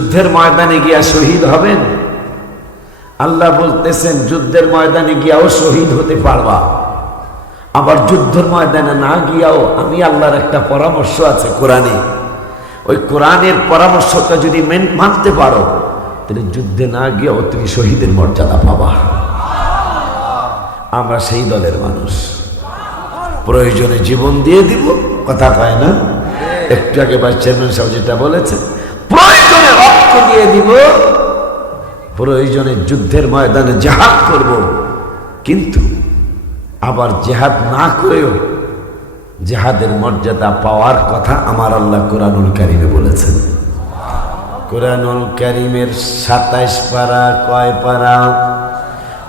যুদ্ধের ময়দানে গিয়া শহীদ হবেন? আল্লাহ বলতেছেন, যুদ্ধের ময়দানে গিয়াও শহীদ হতে পারবা। আবার যুদ্ধের ময়দানে না গিয়াও আমি আল্লাহর একটা পরামর্শ আছে কোরআনে। ওই কোরআনের পরামর্শটা যদি মেন- মানতে পারো, তাহলে যুদ্ধে না গিয়েও তুমি শহীদের মর্যাদা পাবা। আমরা সেই দলের মানুষ। প্রয়োজনে জীবন দিয়ে দিব, কথা কয় না? একটু আগে ভাইস চেয়ারম্যান সাহেব যেটা বলেছে প্রয়োজনে রক্ত দিয়ে দিব। প্রয়োজনে যুদ্ধের ময়দানে জেহাদ করব। কিন্তু আবার জেহাদ না করেও জেহাদের মর্যাদা পাওয়ার কথা আমার আল্লাহ কোরআনুল কারিমে বলেছেন। কোরআনুল কারিমের সাতাইশ পারা কয় পারা?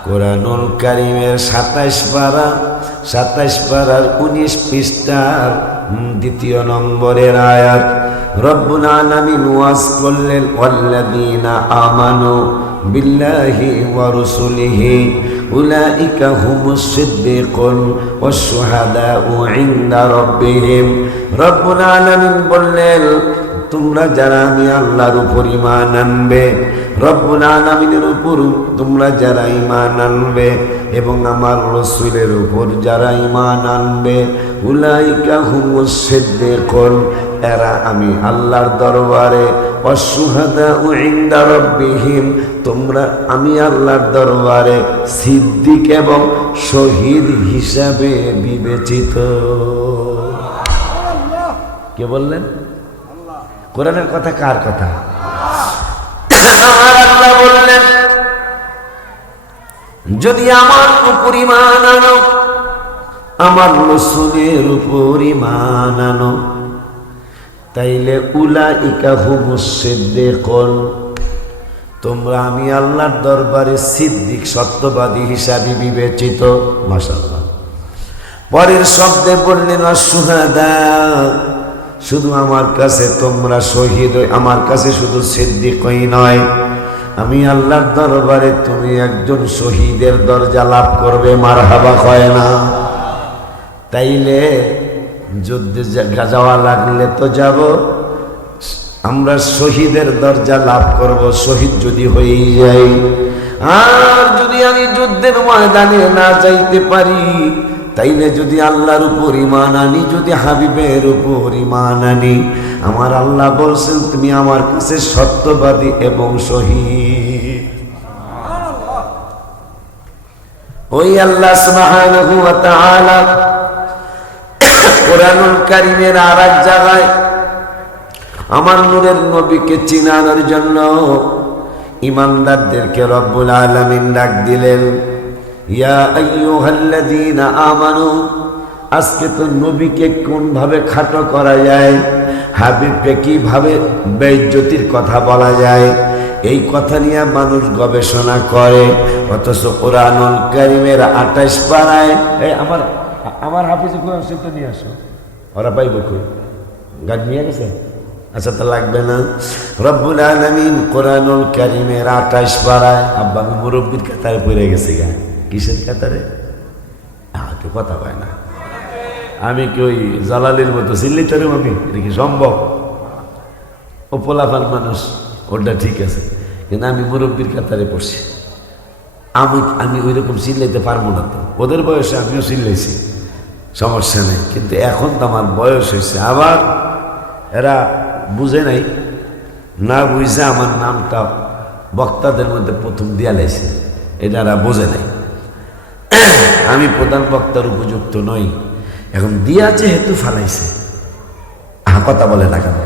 কোরআনুল কারিমের সাতাইশ পারা, সাতাইশ পারার উনিশ পৃষ্ঠার দ্বিতীয় নম্বরের আয়াত। রব্বুল আলামিন ওয়াজ করলেন, ওয়াল্লাযীনা আমানু বিল্লাহি ওয়া রুসুলিহি, উলাইকা হুমুস সিদ্দিকুন ওয়াস শুহাদাউ ইনদা রাব্বিহিম। রব্বুল আলামিন বললেন, তোমরা যারা আমি আল্লাহর উপর ইমান আনবে, রব্বুল আলামিনের উপর তোমরা যারা ইমান আনবে এবং আমার রসুলের উপর যারা ইমান আনবে, উলাইকা হুমুস সিদ্দিকুন এরা আমি আল্লাহর দরবারে অসুহাদা ও ইন্দা তোমরা আমি আল্লাহর দরবারে সিদ্দিক এবং শহীদ হিসাবে বিবেচিত। কে বললেন? কোরআনের কথা কার কথা? আল্লাহ বললেন, যদি আমার উপর ইমান আনো, আমার রসুলের উপর ইমান আনো তাইলে উলা ইকা হুমুসিদ্দিকুন তোমরা আমি আল্লাহর দরবারে সিদ্দিক, সত্যবাদী হিসাবে বিবেচিত। মাশাআল্লাহ। পরের শব্দে বললেন, অসুহাদা, শুধু আমার কাছে তোমরা শহীদ আমার কাছে শুধু সিদ্দিকই নয়, আমি আল্লাহর দরবারে তুমি একজন শহীদের দরজা লাভ করবে মার হাবা কয় না। তাইলে যুদ্ধে যাওয়া লাগলে তো যাব। আমরা শহীদের দরজা লাভ করব, শহীদ যদি হয়েই যাই আর যদি আমি যুদ্ধের ময়দানে না যাইতে পারি, তাইলে যদি আল্লাহর উপর ইমান আনি, যদি হাবিবের উপর ইমান আনি, আমার আল্লাহ বলছেন, তুমি আমার কাছে সত্যবাদী এবং শহীদ। ওই আল্লাহ সুবহানাহু ওয়া তাআলা কোরআনুল কারীমের আর এক জায়গায় আমার নূরের নবীকে চিনানোর জন্য ইমানদারদেরকে রব্বুল আলামিন ডাক দিলেন, ইয়া আমানু, আজকে তো নবীকে কোন ভাবে খাটো করা যায়, হাবিবকে কীভাবে বেজ্জতির কথা বলা যায়, এই কথা নিয়ে মানুষ গবেষণা করে, অথচ কোরআনুল কারিমের আঠাশ পাড়ায় এই আমার আমার হাফিজ কোরআন শরীফটা নিয়ে আসো। ওরা পাইব কই? গাড়ি নিয়ে গেছে? আচ্ছা তা লাগবে না। রব্বুল আলমিন কোরআনুল কারিমের আঠাশ পাড়ায়, আব্বা আমি মুরব্বীর কাতারে পড়ে গেছি গা। কিসের কাতারে? আমাকে কথা হয় না। আমি কি ওই জালালির মতো চিল্লি তারে আমি? এটা কি সম্ভব? ও পোলাফান মানুষ, ওটা ঠিক আছে। কিন্তু আমি মুরব্বীর কাতারে পড়ছি। আমি আমি ওই রকম চিল্লাইতে পারব না তো। ওদের বয়সে আমিও চিল্লাইছি সমস্যা নেই। কিন্তু এখন তো আমার বয়স হয়েছে। আবার এরা বুঝে নাই, না বুঝে আমার নামটা বক্তাদের মধ্যে প্রথম দিয়া লাইছে এটা এরা বোঝে নাই। আমি প্রধান বক্তার উপযুক্ত নই। এখন দিয়া যেহেতু ফালাইছে কথা বলে না কেন?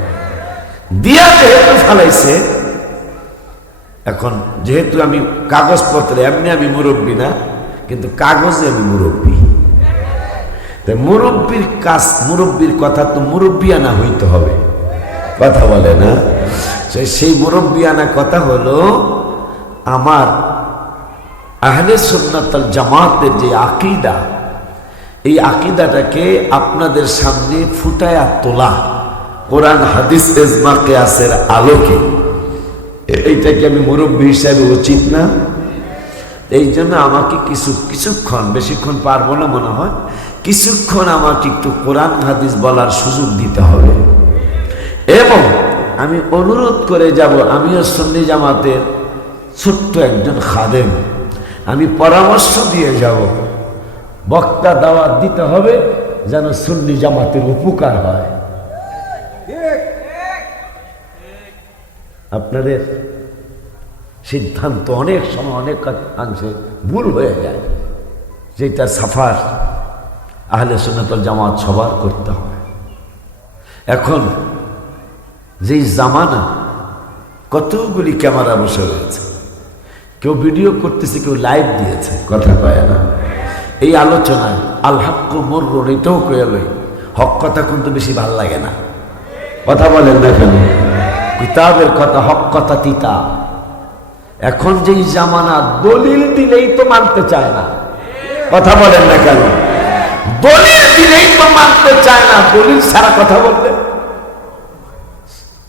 দিয়া যেহেতু ফালাইছে, এখন যেহেতু আমি কাগজপত্রে, এমনি আমি মুরব্বী না, কিন্তু কাগজে আমি মুরব্বী। তাই মুরব্বীর কাজ, মুরব্বীর কথা তো মুরব্বিয়ানা হইতে হবে। কথা বলে না? সেই মুরব্বিয়ানা কথা হলো, আমার আহলে সুন্নাতাল জামাতের যে আকিদা, এই আকিদাটাকে আপনাদের সামনে ফুটায়া তোলা, কোরআন, হাদিস এজমা কেয়াসের আলোকে। এ- এইটাকে আমি মুরব্বী হিসাবে উচিত না? এই জন্য আমাকে কিছু, কিছুক্ষণ, বেশিক্ষণ পারব না মনে হয়। কিছুক্ষণ আমাকে একটু কোরআন হাদিস বলার সুযোগ দিতে হবে। এবং আমি অনুরোধ করে যাব, আমিও সন্নি জামাতের ছোট্ট একজন খাদেম। আমি পরামর্শ দিয়ে যাব, বক্তা দাওয়াত দিতে হবে যেন সুন্নি জামাতের উপকার হয়। আপনাদের সিদ্ধান্ত অনেক সময় অনেক অংশে ভুল হয়ে যায়। যেটা সাফার। আহলে সুন্নতল জামাত সবার করতে হয়। এখন যেই জামানা কতগুলি ক্যামেরা বসে রয়েছে, কেউ ভিডিও করতেছে, কেউ লাইভ দিয়েছে, কথা কয় না। এই আলোচনায় আল্লাহ মরুন এটাও কয়ে লই, হক কথা কিন্তু বেশি ভালো লাগে না। কথা বলেন না কেন? কিতাবের কথা, হক কথা তিতা। এখন যেই জামানা দলিল দিলেই তো মানতে চায় না। কথা বলেন না কেন? দলিল দিলেই তো মানতে চায় না, দলিল সারা কথা বললে।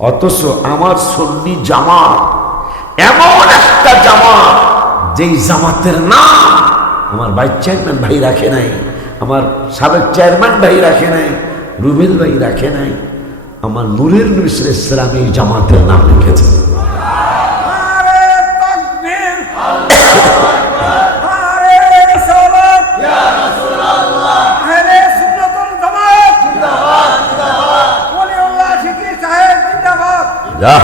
অথচ আমার সন্নি জামাত, এমন একটা জামাত, যেই জামাতের নাম আমার ভাইস চেয়ারম্যান ভাই রাখে নাই, আমার সাবেক চেয়ারম্যান ভাই রাখে নাই, রুবেল ভাই রাখে নাই, আমার নুরের নবিসর ইসলাম এই জামাতের নাম লিখেছে। যা।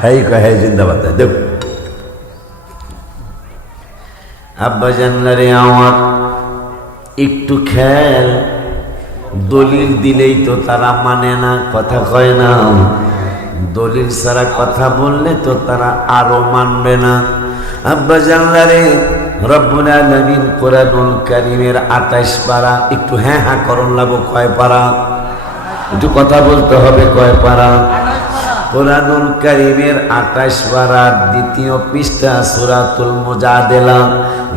হ্যাঁ কহে জিন্দাবাদ, দেখ। আব্বা জানলারে আমার, একটু খেল দলিল দিলেই তো তারা মানে না, কথা কয় না। দলিল ছাড়া কথা বললে তো তারা আরও মানবে না। আব্বা জানলারে রব্বুল আলামিন কোরআনুল কারীমের 28 পারা, একটু হ্যাঁ হ্যাঁ করন লাগো কয় পারা? একটু কথা বলতে হবে, কয় পারা? কোরআনুল করিমের আঠাশ পাড়ার দ্বিতীয় পৃষ্ঠা সুরাতুল মুজাদেলা।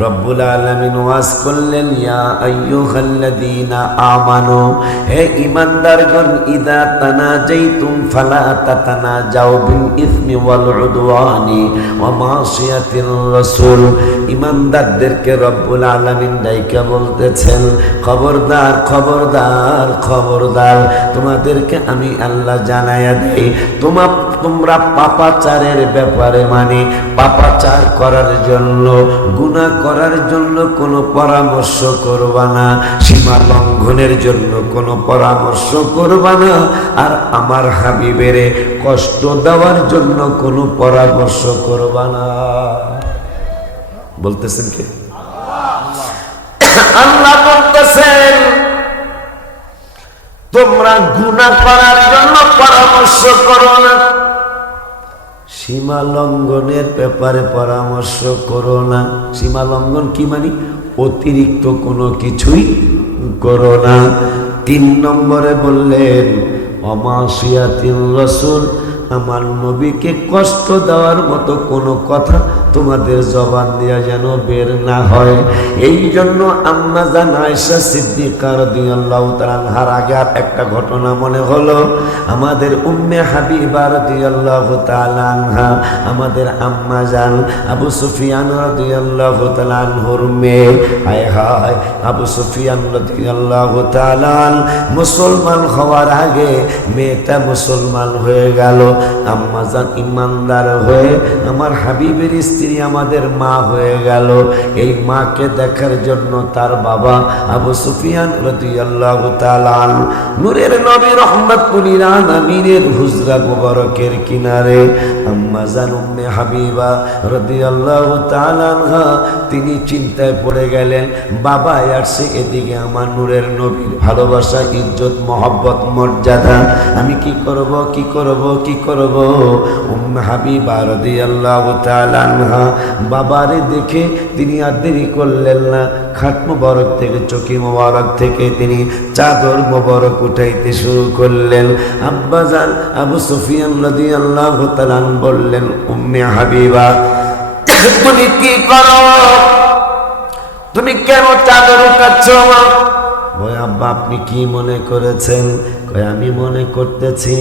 রব্বুল আলামিন ওয়াজ করলেন, ইয়া আইয়ুহাল্লাযীনা আমানু, হে ঈমানদারগণ ইদা তানাজাইতুম ফালা তাতানাজাউ বিল ইসমি ওয়াল উদওয়ানি ওয়া মাসিয়াতির রাসূল। ঈমানদারদেরকে রব্বুল আলামিন ডাইকা বলতেছেন, খবরদার খবরদার খবরদার, তোমাদেরকে আমি আল্লাহ জানাইয়া দেই। তোমার তোমরা পাপাচারের ব্যাপারে মানে পাপাচার করার জন্য, গুনাহ করার জন্য কোনো পরামর্শ করবা না, সীমা লঙ্ঘনের জন্য কোনো পরামর্শ করবা না, আর আমার হাবিবেরে কষ্ট দেওয়ার জন্য কোনো পরামর্শ করবা না। বলতেছেন কে? আল্লাহ। বলতেছেন, তোমরা গুণা করার জন্য পরামর্শ করো না। সীমা লঙ্ঘনের ব্যাপারে পরামর্শ করো না। সীমা লঙ্ঘন কি মানে? অতিরিক্ত কোনো কিছুই করো না। তিন নম্বরে বললেন, অমাসিয়াতিল রসুল, আমার নবীকে কষ্ট দেওয়ার মতো কোনো কথা তোমাদের জবান দেওয়া যেন বের না হয়। এই জন্য আম্মা জান আয়সা সিদ্দিকার দিয়াল্লাহ তালানহার আগে আর একটা ঘটনা মনে হলো। আমাদের উম্মে হাবিবার দিয়াল্লাহ তালানহা আমাদের আম্মা জান আবু সুফিয়ান দিয়াল্লাহ তালানহর মেয়ে। হায় হায়, আবু সুফিয়ান দিয়াল্লাহ তালান মুসলমান হওয়ার আগে মেয়েটা মুসলমান হয়ে গেল। আম্মা জান ইমানদার হয়ে আমার হাবিবের স্ত্রী আমাদের মা হয়ে গেল। এই মাকে দেখার জন্য তার বাবা আবু সুফিয়ান রাদিয়াল্লাহু তাআলা নূরের নবী রহমাতুল আলামিনের হুজরা মুবারকের কিনারে আম্মা জান উম্মে হাবিবা রাদিয়াল্লাহু তাআলা তিনি চিন্তায় পড়ে গেলেন, বাবা আসছে এদিকে আমার নূরের নবীর ভালোবাসা, ইজ্জত, মহব্বত, মর্যাদা, আমি কি করব কি করব কি করব? উম্মে হাবিবা রাদিয়াল্লাহু তাআলা আনহা বাবারে দেখে তিনি আর দেরি করলেন না। খাট মোবারক থেকে চকি মোবারক থেকে তিনি চাদর মোবারক উঠাইতে শুরু করলেন। আব্বাজান আবু সুফিয়ান রাদিয়াল্লাহু তাআলা বললেন, উম্মে হাবিবা, তুমি কি করো? তুমি কেন চাদর উঠাচ্ছ আব্বা, আপনি কি মনে করেছেন? আমি মনে করতেছি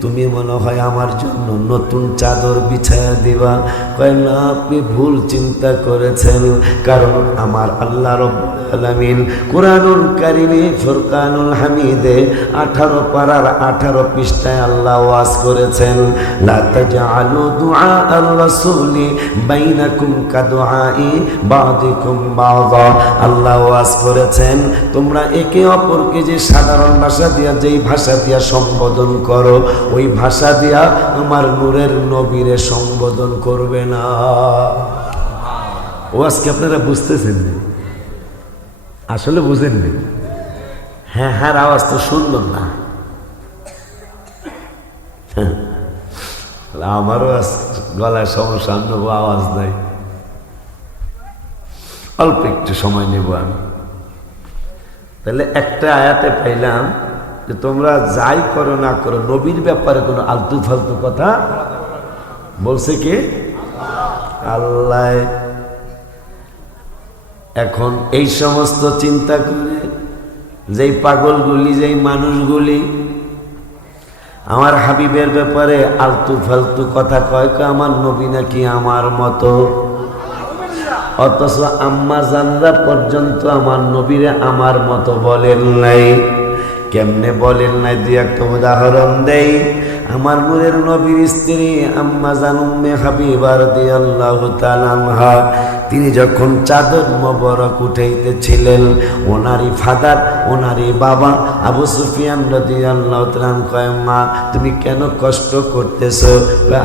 তুমি মনে হয় আমার জন্য নতুন চাদর বিছায়া দিবা। কয়, না, আপনি ভুল চিন্তা করেছেন। কারণ আমার আল্লাহ রব্বুল আলামিন কোরআনুল কারিমে ফুরকানুল হামিদে আঠারো পাড়ার আঠারো পৃষ্ঠায় আল্লাহ ওয়াজ করেছেন, লা তাজআলু দুআ আল রাসূলি বাইনাকুম কাদুআই বাদিকুম বাযা আল্লাহ ওয়াজ করেছেন, তোমরা একে অপরকে যে সাধারণ ভাষা দিয়া, যেই ভাষা দিয়া সম্বোধন করো, ওই ভাষা দিয়া আমার নূরের নবীরে সম্বোধন করবে না ও আজকে আপনারা বুঝতেছেন না? আসলে বুঝেননি। হ্যাঁ হ্যাঁ আওয়াজ তো সুন্দর না। হ্যাঁ। আমারও গলায় সমস্যা নেব আওয়াজ নাই অল্প একটু সময় নেব আমি। তাহলে একটা আয়াতে পাইলাম যে তোমরা যাই করো না করো নবীর ব্যাপারে কোনো আলতু ফালতু কথা বলছে কি? আল্লাহ। এখন এই সমস্ত চিন্তা করে যেই পাগলগুলি, যেই মানুষগুলি, আমার হাবিবের ব্যাপারে আলতু ফালতু কথা কয় আমার নবী নাকি আমার মতো। অথচ আম্মা জানরা পর্যন্ত আমার নবীরে আমার মতো বলেন নাই। কেমনে বলেন নাই? দুই একটা উদাহরণ দেই। আমার নূরের নবীর স্ত্রী আম্মা জানুম্মে হাবিবার দিয়ে আল্লাহ তালানহা তিনি যখন চাদর মোবারক উঠাইতেছিলেন, ওনারই ফাদার, ওনারই বাবা আবু সুফিয়ান রদি আল্লাহ কয়, মা, তুমি কেন কষ্ট করতেছো?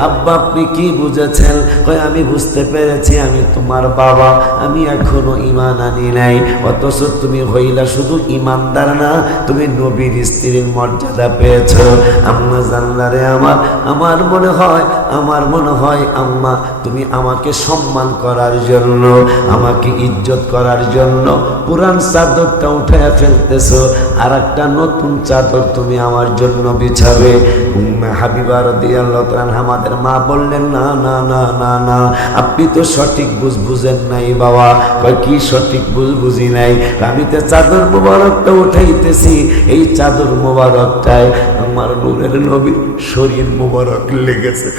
আব্বা, আপনি কি বুঝেছেন? কয়, আমি বুঝতে পেরেছি, আমি তোমার বাবা, আমি এখনও ইমান আনি নাই। অথচ তুমি হইলা শুধু ইমানদার না, তুমি নবীর স্ত্রীর মর্যাদা পেয়েছ। আম্মা জানলারে আমার আমার মনে হয়, আমার মনে হয়, আম্মা, তুমি আমাকে সম্মান করার জন্য আমাকে ইজ্জত করার জন্য পুরান চাদরটা উঠে ফেলতেছো। আর একটা নতুন চাদর তুমি আমার জন্য বিছাবে। উম্মে হাবিবা আমাদের মা বললেন, না না না না না, আপনি তো সঠিক বুঝ বুঝেন নাই বাবা। কি সঠিক বুঝ বুঝি নাই? আমি তো চাদর মোবারকটা উঠাইতেছি। এই চাদর মোবারকটায় আমার নূরের নবীর শরীর মোবারক লেগেছে।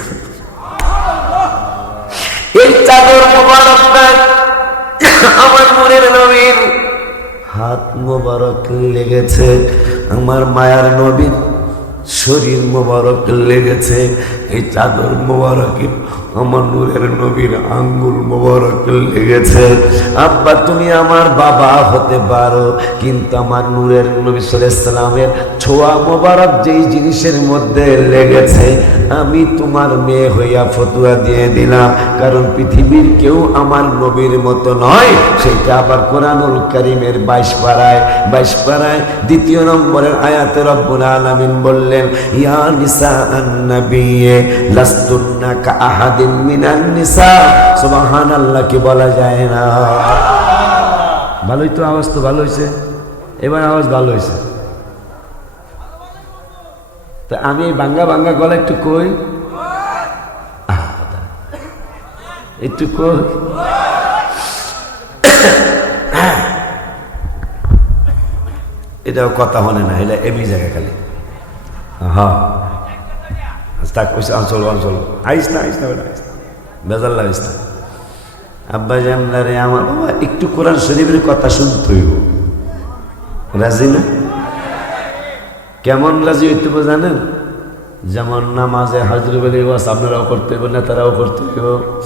এই চাদর মোবারকটায় আমার মনের নবীর হাত মোবারক লেগেছে আমার মায়ার নবীর শরীর মোবারক লেগেছে এই চাদর মোবারকে আমার নূরের নবীর আঙ্গুল মোবারক লেগেছে। আব্বা, তুমি আমার বাবা হতে পারো, কিন্তু আমার নূরের নবী সালামের ছোঁয়া মোবারক যেই জিনিসের মধ্যে লেগেছে, আমি তোমার মেয়ে হইয়া ফতুয়া দিয়ে দিলাম। কারণ পৃথিবীর কেউ আমার নবীর মতো নয় সেটা আবার কোরআনুল করিমের বাইশ পাড়ায় বাইশ পাড়ায় দ্বিতীয় নম্বরের আয়াতে রব্বুল আলামিন বললেন, ইয়া নিসা আন্নাবিয়ে কা বলা যায় না। ভালোই তো আওয়াজ তো ভালো হয়েছে এবার আওয়াজ ভালো হয়েছে আমি বাঙ্গা বাঙ্গা গলা একটু কই? একটু কই? এটাও কথা হনে না, এটা এমনি জায়গা খালি। হ্যাঁ তাক কইছে অঞ্চল অঞ্চল আইস না আইস না আইস না। বেজাল লাগিস না। আব্বা জানলারে আমার বাবা, একটু কোরআন শরীফের কথা শুনতে হইব। রাজি না? কেমন রাজি হইতে জানেন? যেমন নামাজে হাজর বলে ওয়াস আপনারাও করতে হবে নেতারাও করতে হবে